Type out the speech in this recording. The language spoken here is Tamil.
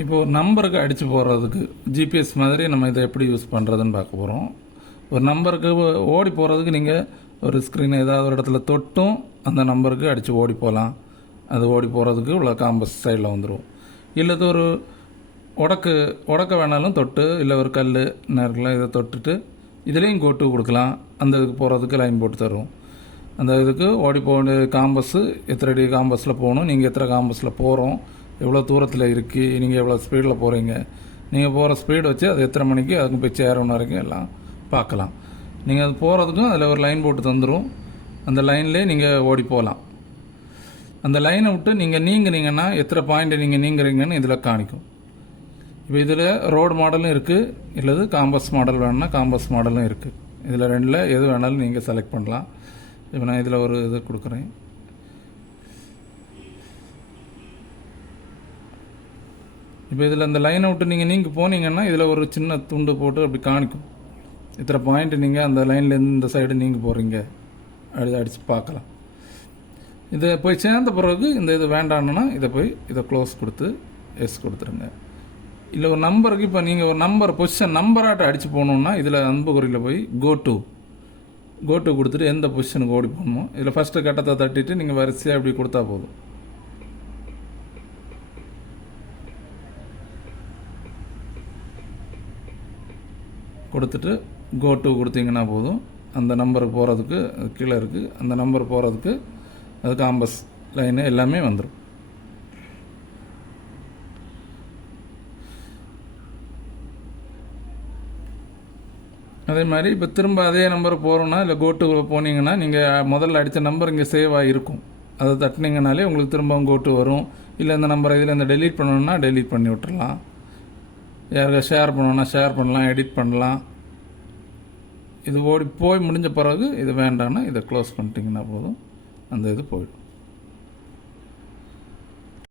இப்போ ஒரு நம்பருக்கு அடித்து போகிறதுக்கு ஜிபிஎஸ் மாதிரி நம்ம இதை எப்படி யூஸ் பண்ணுறதுன்னு பார்க்க போகிறோம். ஒரு நம்பருக்கு ஓடி போகிறதுக்கு நீங்கள் ஒரு ஸ்க்ரீன் ஏதாவது ஒரு இடத்துல தொட்டும் அந்த நம்பருக்கு அடித்து ஓடி போகலாம். அது ஓடி போகிறதுக்கு உள்ள காம்பஸ் சைடில் வந்துடும். இல்லை ஒரு உடக்க வேணாலும் தொட்டு, இல்லை ஒரு கல் நேரத்தில் இதை தொட்டுட்டு இதுலேயும் கோட்டு கொடுக்கலாம். அந்த இதுக்கு போகிறதுக்கு லைன் போட்டு தரும். அந்த இதுக்கு ஓடி போக காம்பஸ்ஸு எத்தனை அடி காம்பஸில் போகணும், நீங்கள் எத்தனை காம்பஸில் போகிறோம், எவ்வளோ தூரத்தில் இருக்குது, நீங்கள் எவ்வளோ ஸ்பீடில் போகிறீங்க, நீங்கள் போகிற ஸ்பீடு வச்சு அது எத்தனை மணிக்கு அதுக்கு போய் சேரணும் வரைக்கும் எல்லாம் பார்க்கலாம். நீங்கள் அது போகிறதுக்கும் அதில் ஒரு லைன் போட்டு தந்துடும். அந்த லைன்லேயே நீங்கள் ஓடி போகலாம். அந்த லைனை விட்டு நீங்கள் நீங்கினீங்கன்னா எத்தனை பாயிண்ட் நீங்கள் நீங்குறீங்கன்னு இதில் காணிக்கும். இப்போ இதில் ரோடு மாடலும் இருக்குது, இல்லது காம்பஸ் மாடல் வேணும்னா காம்பஸ் மாடலும் இருக்குது. இதில் ரெண்டில் எது வேணாலும் நீங்கள் செலக்ட் பண்ணலாம். இப்போ நான் இதில் ஒரு இது கொடுக்குறேன். இப்போ இதில் இந்த லைனை விட்டு நீங்கள் போனீங்கன்னா இதில் ஒரு சின்ன துண்டு போட்டு அப்படி காணிக்கும். இத்தனை பாயிண்ட் நீங்கள் அந்த லைன்லேருந்து இந்த சைடு நீங்கள் போகிறீங்க அடித்து பார்க்கலாம். இதை போய் சேர்ந்த பிறகு இந்த இது வேண்டான்னா இதை க்ளோஸ் கொடுத்து எஸ் கொடுத்துருங்க. இல்லை ஒரு நம்பருக்கு இப்போ நீங்கள் ஒரு நம்பர் பொசிஷன் நம்பராட்ட அடித்து போகணுன்னா இதில் அன்புகுறியில் போய் கோட்டு கொடுத்துட்டு எந்த பொசிஷனுக்கு ஓடி போகணுமோ இதில் ஃபஸ்ட்டு கட்டத்தை தட்டிட்டு நீங்கள் வரிசையாக அப்படி கொடுத்தா போதும். கொடுத்துட்டு கோட்டு கொடுத்தீங்கன்னா போதும். அந்த நம்பருக்கு போகிறதுக்கு கீழே இருக்குது, அந்த நம்பர் போகிறதுக்கு அது காம்பஸ் லைனு எல்லாமே வந்துடும். அதே மாதிரி இப்போ திரும்ப அதே நம்பர் போகிறோன்னா இல்லை கோட்டு போனீங்கன்னா நீங்கள் முதல்ல அடித்த நம்பர் இங்கே சேவ் ஆகிருக்கும். அதை தட்டினீங்கனாலே உங்களுக்கு திரும்பவும் கோட்டு வரும். இல்லை இந்த நம்பரை இதில் இந்த டெலீட் பண்ணணுன்னா டெலீட் பண்ணி விட்டுறலாம். யாருக்கா ஷேர் பண்ணணுன்னா ஷேர் பண்ணலாம், எடிட் பண்ணலாம். இது ஓடி போய் முடிஞ்ச பிறகு இது வேண்டான்னா இதை க்ளோஸ் பண்ணிட்டீங்கன்னா போதும், அந்த இது போயிடும்.